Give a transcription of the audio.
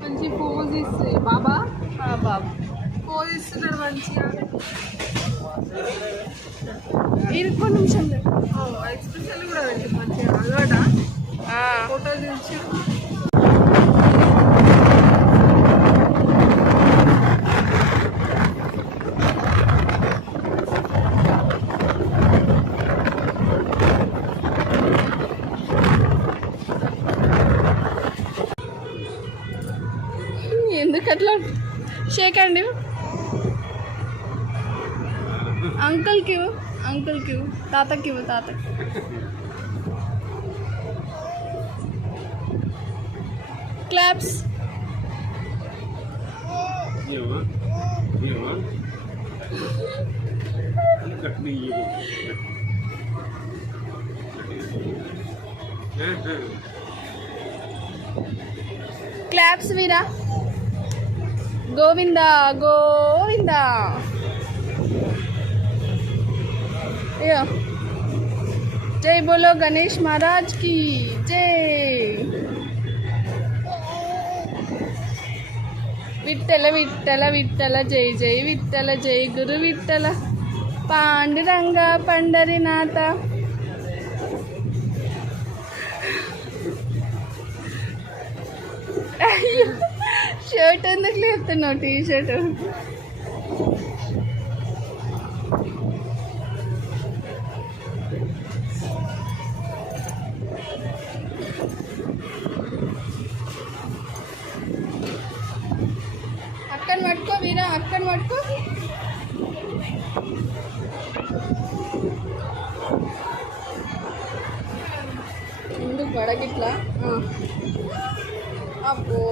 మంచి పోజ్ ఇస్తుంది బాబా. బాబా పోజ్ ఇస్తున్నాడు మంచిగా. ఇంకో నిమిషం ఎక్స్ప్రెషన్ కూడా పెట్టి మంచిగా అలవాట ఫోటో తీసి. ఎందుకు అట్లా షేక్ అండి అంకుల్కి అంకుల్కి తాతకి తాతకి క్లాప్స్. క్లాప్స్ వీరా. గోవింద గోవింద. జై బోలో గణేష్ మహారాజ్ కి జై. విట్టల విట్టల విట్టల జై జై విట్టల జై గురు విట్టల పాండురంగ పండరినాథ. అయ్యో షర్ట్ ఎందుకు లేపుతున్నావు? T shirt. అక్కని పట్టుకో వీరా, అక్కని పట్టుకో. ఎందుకు పడగిట్లా? అబ్బో